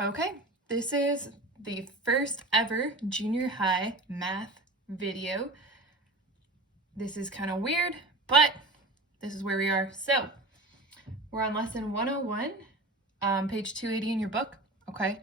Okay, this is the first ever junior high math video. This is kind of weird, but this is where we are. So we're on lesson 101, page 280 in your book. Okay,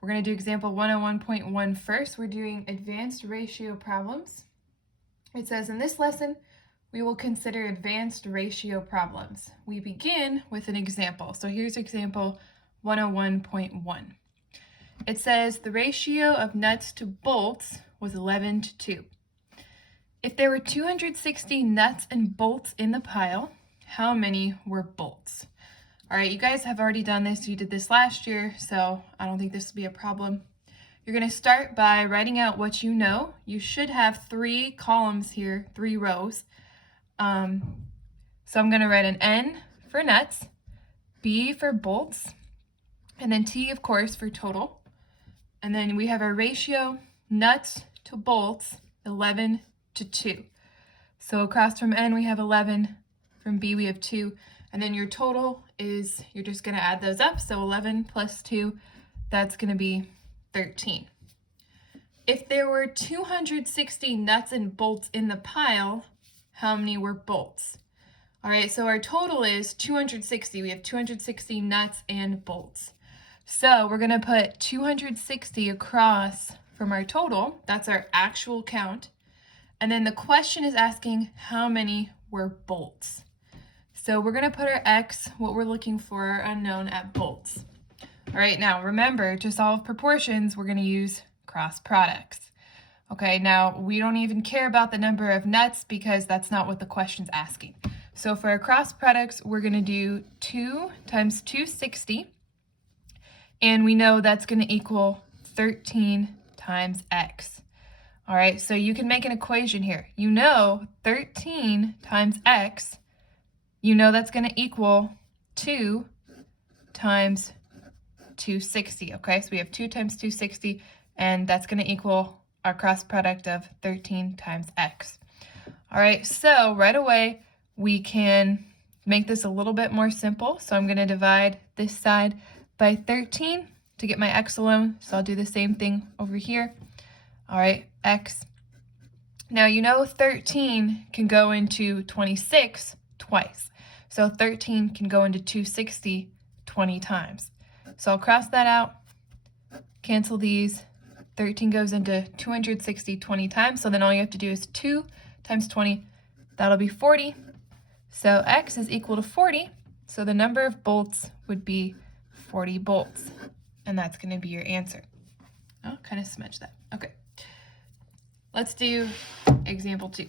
we're going to do example 101.1 first. We're doing advanced ratio problems. It says in this lesson, we will consider advanced ratio problems. We begin with an example. So here's example 101.1. It says the ratio of nuts to bolts was 11 to 2. If there were 260 nuts and bolts in the pile, how many were bolts? All right, you guys have already done this. You did this last year, so I don't think this will be a problem. You're going to start by writing out what you know. You should have 3 columns here, 3 rows. So I'm going to write an N for nuts, B for bolts, and then T, of course, for total. And then we have our ratio, nuts to bolts, 11 to 2. So across from N, we have 11. From B, we have 2. And then your total is, you're just going to add those up. So 11 plus 2, that's going to be 13. If there were 260 nuts and bolts in the pile, how many were bolts? All right, so our total is 260. We have 260 nuts and bolts. So we're going to put 260 across from our total. That's our actual count. And then the question is asking how many were bolts. So we're going to put our X, what we're looking for, our unknown, at bolts. All right, now remember, to solve proportions, we're going to use cross products. Okay, now we don't even care about the number of nuts because that's not what the question's asking. So for our cross products, we're going to do 2 times 260. And we know that's going to equal 13 times x. All right, so you can make an equation here. You know 13 times x, you know that's going to equal 2 times 260, okay? So we have 2 times 260, and that's going to equal our cross product of 13 times x. All right, so right away, we can make this a little bit more simple. So I'm going to divide this side by 13 to get my x alone. So I'll do the same thing over here. All right, x. Now you know 13 can go into 26 twice. So 13 can go into 260 20 times. So I'll cross that out, cancel these. 13 goes into 260 20 times. So then all you have to do is 2 times 20. That'll be 40. So x is equal to 40. So the number of bolts would be 40 bolts. And that's going to be your answer. Oh, kind of smudged that. Okay. Let's do example 2.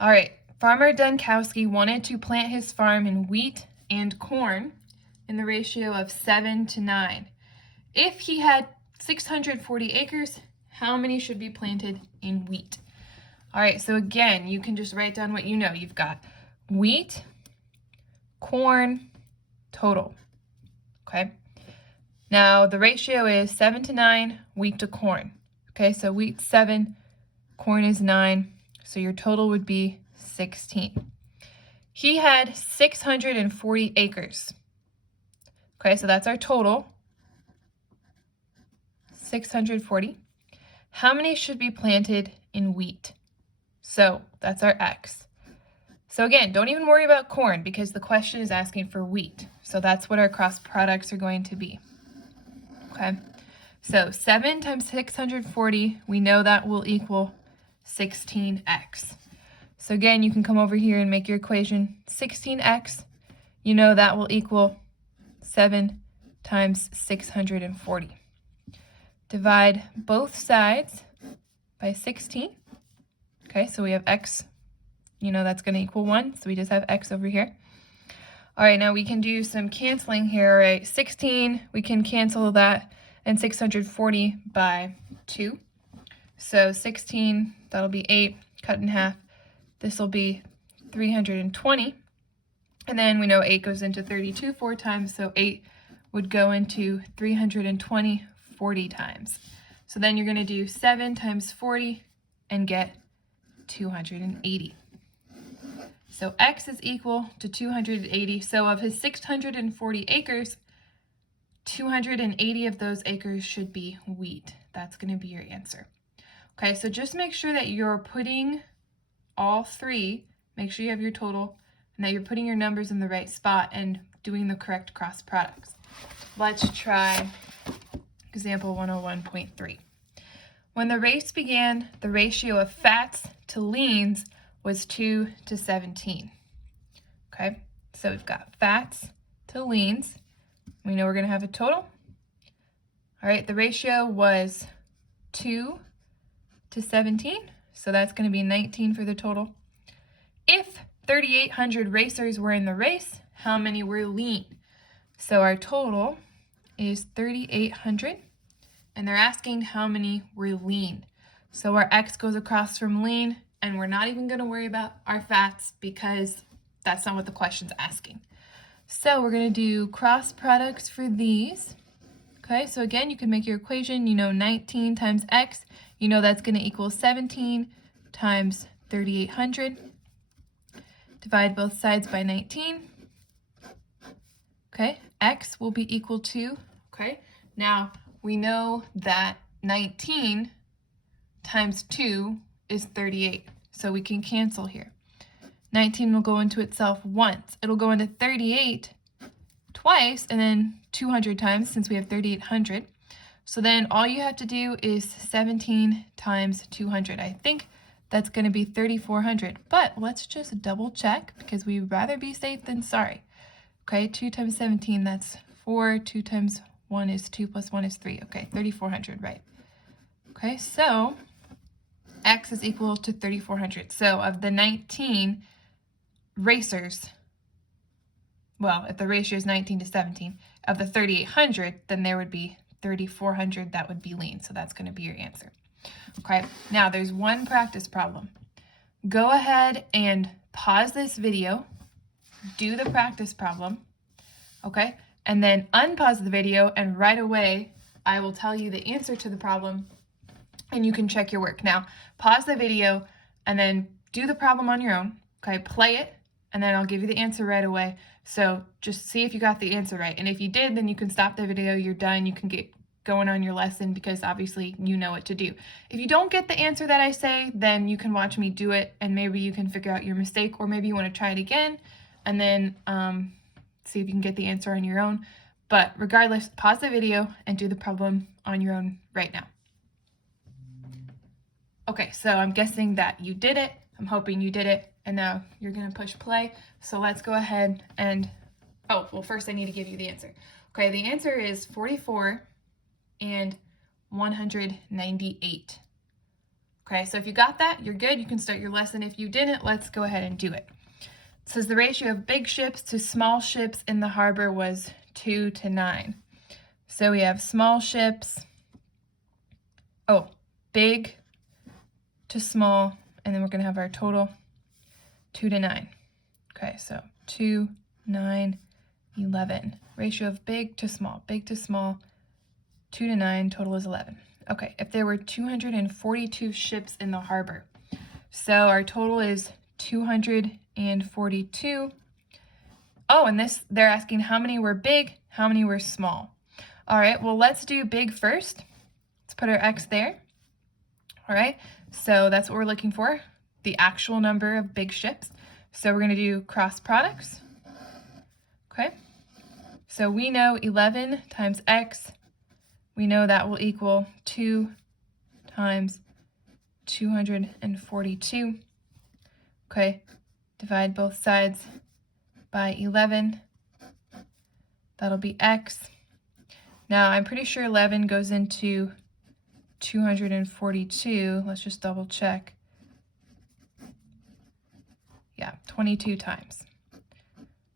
All right. Farmer Dunkowski wanted to plant his farm in wheat and corn in the ratio of 7 to 9. If he had 640 acres, how many should be planted in wheat? All right, so again, you can just write down what you know. You've got wheat, corn, total, okay? Now, the ratio is 7 to 9, wheat to corn. Okay, so wheat 7, corn is 9, so your total would be 16. He had 640 acres. Okay, so that's our total, 640. How many should be planted in wheat? So that's our x. So again, don't even worry about corn because the question is asking for wheat. So that's what our cross products are going to be. Okay, so 7 times 640, we know that will equal 16x. So again, you can come over here and make your equation 16x. You know that will equal 7 times 640. Divide both sides by 16. Okay, so we have x, you know that's going to equal 1, so we just have x over here. All right, now we can do some canceling here, right? 16, we can cancel that, and 640 by 2. So 16, that'll be 8, cut in half. This will be 320. And then we know 8 goes into 32 4 times, so 8 would go into 320 40 times. So then you're going to do 7 times 40 and get 280. So x is equal to 280. So of his 640 acres, 280 of those acres should be wheat. That's going to be your answer. Okay, so just make sure that you're putting all three, make sure you have your total, and that you're putting your numbers in the right spot and doing the correct cross products. Let's try example 101.3. When the race began, the ratio of fats to leans was 2 to 17. Okay, so we've got fats to leans. We know we're going to have a total. All right, the ratio was 2 to 17, so that's going to be 19 for the total. If 3,800 racers were in the race, how many were lean? So our total is 3,800, and they're asking how many were lean. So our X goes across from lean, and we're not even going to worry about our fats because that's not what the question's asking. So we're going to do cross products for these. Okay, so again, you can make your equation, 19 times X, that's going to equal 17 times 3,800. Divide both sides by 19. Okay, X will be equal to, okay, now we know that 19 times 2 is 38, so we can cancel here. 19 will go into itself once. It'll go into 38 twice, and then 200 times since we have 3,800. So then all you have to do is 17 times 200. I think that's going to be 3,400, but let's just double check because we'd rather be safe than sorry. Okay, 2 times 17, that's 4. 2 times 1 is 2 plus 1 is 3. Okay, 3,400, right. Okay, so X is equal to 3,400. So of the 19 racers, well, if the ratio is 19 to 17, of the 3,800, then there would be 3,400 that would be lean. So that's going to be your answer. Okay, now there's one practice problem. Go ahead and pause this video, do the practice problem, okay, and then unpause the video, and right away I will tell you the answer to the problem and you can check your work. Now, pause the video and then do the problem on your own, okay, play it, and then I'll give you the answer right away. So just see if you got the answer right. And if you did, then you can stop the video, you're done, you can get going on your lesson because obviously you know what to do. If you don't get the answer that I say, then you can watch me do it and maybe you can figure out your mistake, or maybe you want to try it again and then see if you can get the answer on your own. But regardless, pause the video and do the problem on your own right now. Okay, so I'm guessing that you did it. I'm hoping you did it. And now you're going to push play. So let's go ahead and, oh, well, first I need to give you the answer. Okay, the answer is 44 and 198. Okay, so if you got that, you're good. You can start your lesson. If you didn't, let's go ahead and do it. It says the ratio of big ships to small ships in the harbor was 2 to 9. So we have small ships, big to small, and then we're going to have our total 2 to 9. Okay, so 2, 9, 11. Ratio of big to small, 2 to 9, total is 11. Okay, if there were 242 ships in the harbor, so our total is 242. Oh, and they're asking how many were big, how many were small. All right, well, let's do big first. Let's put our X there. All right, so that's what we're looking for, the actual number of big ships. So we're going to do cross products. Okay, so we know 11 times X, we know that will equal 2 times 242. Okay, divide both sides by 11. That'll be X. Now, I'm pretty sure 11 goes into 242. Let's just double check. Yeah, 22 times.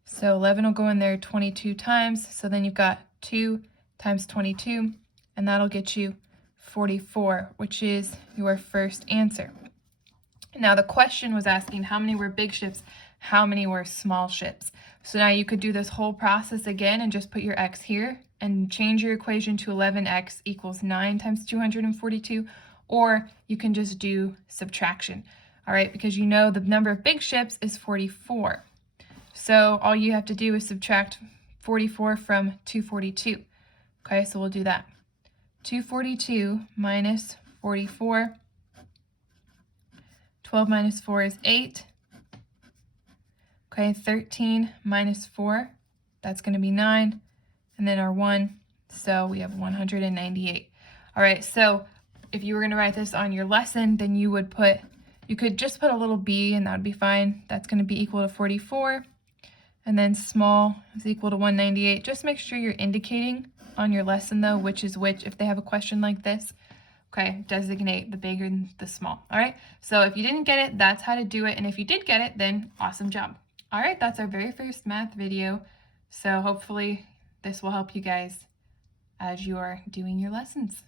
So 11 will go in there 22 times. So then you've got 2 times 22, and that'll get you 44, which is your first answer. Now, the question was asking how many were big ships, how many were small ships. So now you could do this whole process again and just put your X here and change your equation to 11X equals 9 times 242, or you can just do subtraction, all right, because you know the number of big ships is 44. So all you have to do is subtract 44 from 242. Okay, so we'll do that. 242 minus 44. 12 minus 4 is 8. Okay, 13 minus 4, that's going to be 9. And then our 1, so we have 198. All right, so if you were going to write this on your lesson, then you could just put a little b and that would be fine. That's going to be equal to 44. And then small is equal to 198. Just make sure you're indicating on your lesson, though, which is which if they have a question like this. Okay, designate the big and the small. All right, so if you didn't get it, that's how to do it. And if you did get it, then awesome job. All right, that's our very first math video. So hopefully this will help you guys as you are doing your lessons.